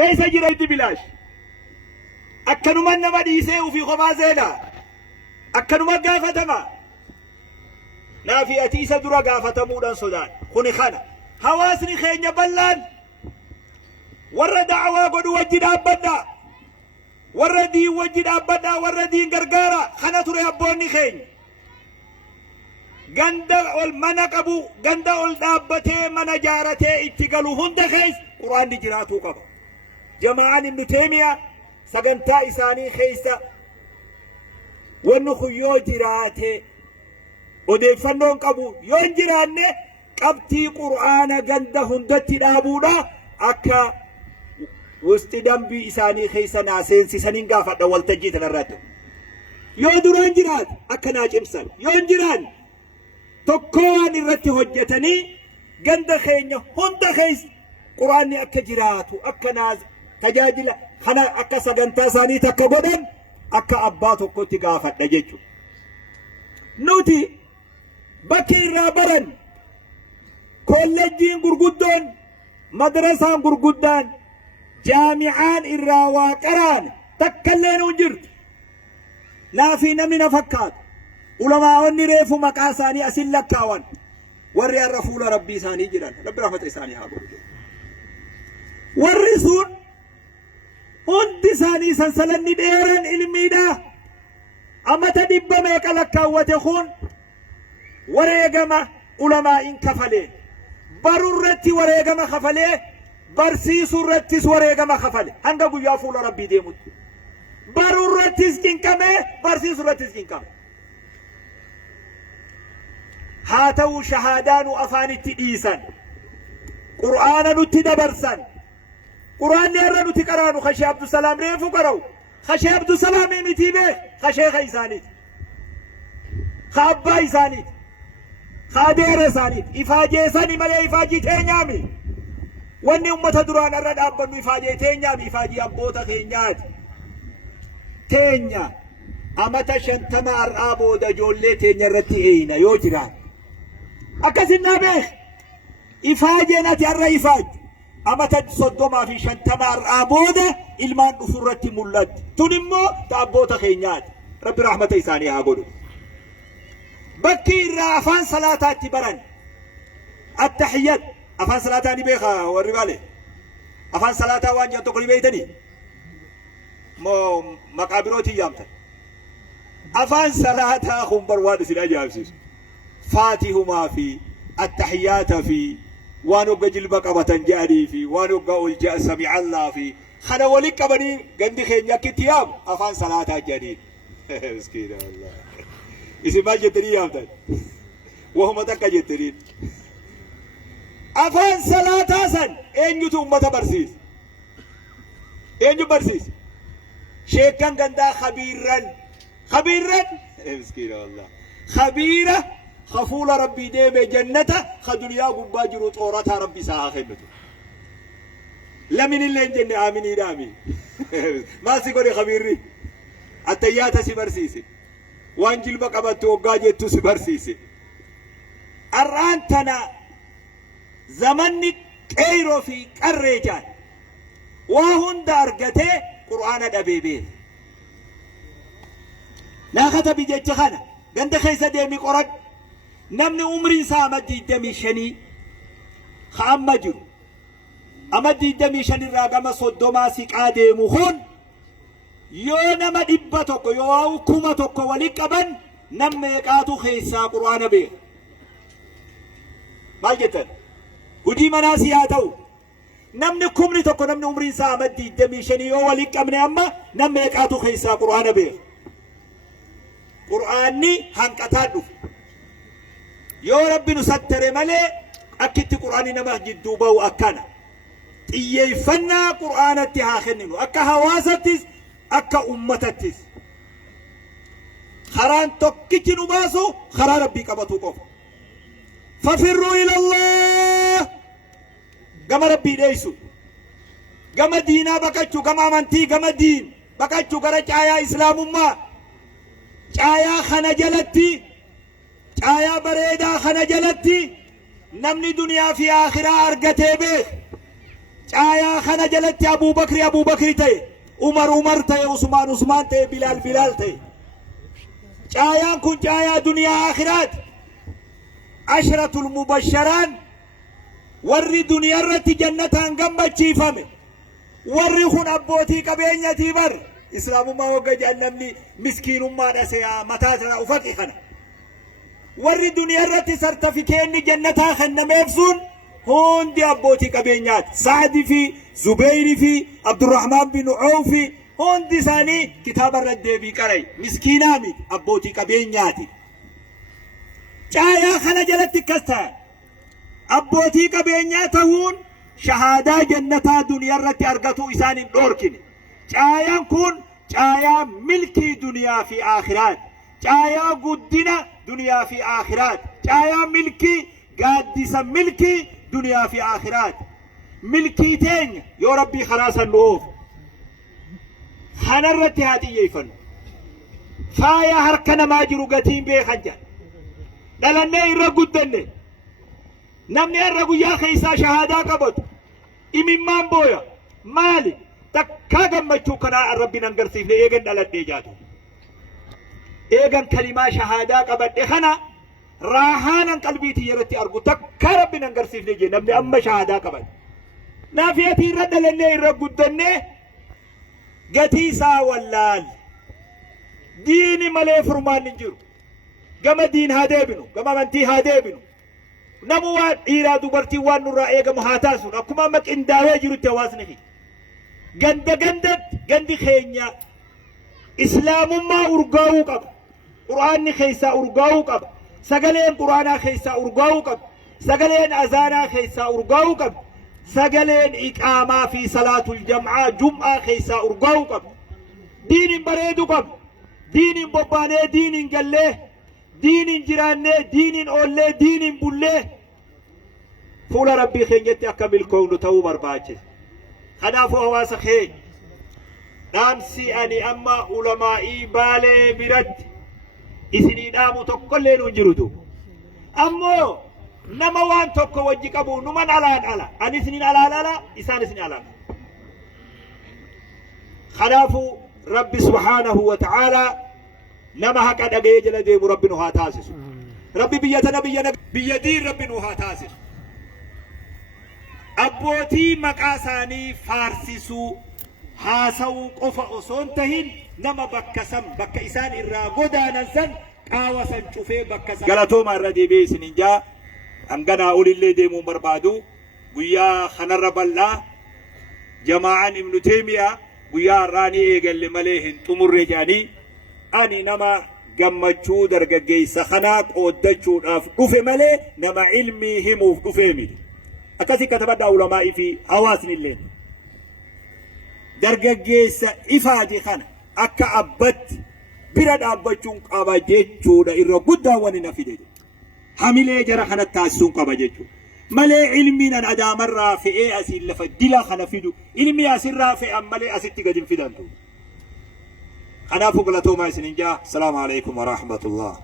إيش جرى يدي بلاش أكنوا من ما ديسه وفي خبازنا أكنوا ما قافة ما لا في أتيس درا قافة مودا سودان خني خنا حواسني خينيا بلان ورا دعوة قد وجد أبدا ورا دي وجد أبدا ورا دي غرغارة خنا تري أبوني خين غندا والمنك أبو غندا والدابته من جارته اتقالوا هند خيس قرآن دي جراتو قبا جماعة ابن تيمية سجنتا إساني خيسا ونخو يو جراته وديفنون قبو يون جرانه قبتي قرآن غندا هندت دابونا أكا وسط دنبي إساني خيسا ناسين سيسانين غافت والتجيت للرد يو دران جرات أكا ناجمسن يون جران تكوان الرد هجتني غندا خينيا هند خيس قرآن أكا جراتو أكا ناز تجاجل خنا أكا سجنتا ساني تكبودن أكا أباتو كنت غافت نجيجو نوتي بكي رابرن كولجين غرغدون مدرسة غرغدان جامعان الراواقران تكلين وجرت لا في نمنا فكات علماء ونريف مقاساني أسل لكاوان ورّي الرفول ربي ساني جران رب رحمة إساني هابو ورّسون هند ساني سنسلن ديران علميدا أما تدب ميكا لكاوة خون وريقما علماء كفلي برورتي وريقما خفلي برسيس الرتس وريقما خفلي هنگا قويا فول ربي ديمت برورتس كنكمي برسيس الرتس كنكمي هاتو شهادان أفاني تئيسا قرآن نتدبرسا قرآن يرى نتقرانو خشي عبد السلام ريفو قرأو خشي عبد السلام متيبه خشي خيسانيت خابا إسانيت خادير إسانيت إفاجي إساني ملي إفاجي تينيامي واني أمة دران الرد أبنو إفاجي تينيامي إفاجي أبوتا تينيات تينيا أمتا شنتما أرآبو دا جولي تينيا رتي إينا يوجران أكسنا به إفاجي نتي أرى إفاج أمتا صدوما في شنتما أرآبو دا إلمان أفرتي مولد تنمو تأبوتا تينيات رب رحمة إساني هاقولو بكي أفان صلاة تبرن التحيات أفان صلاة نبيخا والربالي أفان صلاة وانجا تقولي بيتني مقابروتي يامتا أفان صلاة خم برواد سلا جابسيس فاتهما في التحيات في وانوغا جلبك أبتنجاري في وانوغا ألجاء سمع الله في خنا ولك بني قندي خينيا كتيام أفان صلاة جديد مسكين الله اسم ما جتري يامتا وهم تكا جترين أفان صلاة سن أين يتو أمة برسيس أين برسيس شيكان غندا خبيرا مسكين الله خبيرة خفول ربي دي بجنته خدنيا قباجر طورتها ربي ساخنته لمن اللي جنة آمين آمين ما سيقولي خبيري التياتة سبرسيسي وانجل بقبت وقاجت سبرسيسي أرانتنا زمنك كيرو في الرجال وهن دارجته قرآن دبيبين لا خطب بيجي خنا عند خيسة دمي قرد نمني عمري سامد دمي شني خامجو أمد دمي شني راجما صدوما سكادي مخون يونا ما دبتك يو كومتك ولك أبن نمني يكاتو خيسة قرآن بيه مالجتن ودي مناسياتو نمني كمني تكو نمني عمري سامد دمي شني يو ولك أبن أما نمني يكاتو خيسة قرآن بيه قرآني هنكتادو يا ربي نستر ملي أكيد قرآني نما جدو باو أكنا إيه فنا قرآن التهاخنينو أكا هواستيس أكا أمتتيس خران توكيكي نباسو خران ربي كبتو قف ففروا إلى الله قام ربي ليسو قام دينا بكتشو قام أمانتي قام دين بكتشو قرأت آية إسلام ما آية خنجلتي آية بريدة خنجلتي نمني دنيا في آخرة أرقته به caayaa kana jalatti Abuu Bakri ta'e Umar ta'e Usmaan ta'e Bilaal ta'e caayaan kun caayaa duniyaa akhiraat ashratul mubasharaan warri duniyaa irratti jannataan gammachiifame warri kun abbootii qabeenyatii bar islaamummaa wagga jannamni miskiinummaa dhase mataa irraa ufaqi kana warri duniyaa irratti sartifikeetni jannataa kennameef sun hundi abbootii qabeenyaati Sa'dii fi Zubeyrii fi Abdurrahmaan bin Awf hundi isaanii kitaaba irra deebii qaray miskiinaa miti abbootii qabeenyaati caayaa kana jalatti akkas ta'an abbootii qabeenyaa ta'uun shahaadaa jannataa duniyaa irratti argatu isaan hin dhoorkine caayaan kun caayaa milkii duniyaa fi akhiraat caayaa guddina duniyaa fi akhiraat caayaa milkii gaaddisa milkii duniyaa fi akhiraat milkii teenya yoo rabbii kharaasan nuuf kanarratti haa xiyyeeffannu faayaa harka namaa jiru gatiin beekan jedha dhalannee irra guddanne namni irra guyyaa keessaa shahaadaa qabatu imimmaan booya maali takkaa gammachuu kanaa rabbiin agarsiifne eegan dhaladhee jaatu eegan kalimaa shahaadaa qabadhe kana raahaanan qalbiitii irratti argu takkaa rabbiin agarsiifne jee namni amma shahaadaa qabate naafiyatii irra dhalannee irra guddanne gatii isaa wallaal diini malee furmaan hin jiru gama diin haa deebinu gama amantii haa deebinu namu waan dhiiraa dubartii waan nurraa eegamu haa taasisuun akkuma amma qindaawee jirutti hawaasni keenya gandi keenya islaamummaa urgaa'uu qaba quraanni keessaa urgaa'uu qaba sagaleen quraanaa keessaa urgaa'uu qaba sagaleen azaanaa keessaa urgaa'uu qaba sagaleen iqaamaa fi salaatul jam'aa jum'aa keessaa urgaa'uu qaba diinin bareedu qaba diinin bobbaanee diinin gallee diinin jiraannee diinin oollee diinin bullee fuula rabbii keenyatti akka milkoomnu ta'uu barbaachisa kanaafuu hawaasa keenya dhaamsi ani amma ulamaa'ii baalee biratti isinii dhaamu tokkollee nuun jirutu ammoo nama waan tokko wajji qabu numan alaan ala ani isiniin alaan ala isaan isin alaan kanaafuu rabbi subhaanahu wa ta'aalaa nama haqa dhagee jala deemu rabbi nu haa taasisu rabbi biyya tana biyya diin rabbi nu haa taasisu abbootii maqaa isaanii faarsisuu haasawuu qofa osoo hin tahin nama bakka isaan irraa godaanan san qaawa san cufee bakka san galatooma irra deebi'ee isinin jaa hanganaa olillee deemuu barbaadu guyyaa kanarra bal'aa jamaa'an ibnu teemiyaa guyyaa har'aanii eegalle malee hin xumurre jedhanii ani nama gammachuu dargaggeessa kanaa qooddachuudhaaf dhufe malee nama ilmii himuuf dhufee miti akkasi katabadhaa ulamaa'ii fi hawaasni illee dargaggeessa ifaati kana akka abbatti bira dhaabbachuun qaba jechuudha irra guddaan wani na fide hamilee jara kanatti taasisuun qaba jechuudha malee ilmiin an adaamarraa fe'ee asiin lafa dila kana fidu ilmi asirraa fe'an malee asitti gadi hin fidantu. أنا فوق لتوما سننجا السلام عليكم ورحمة الله.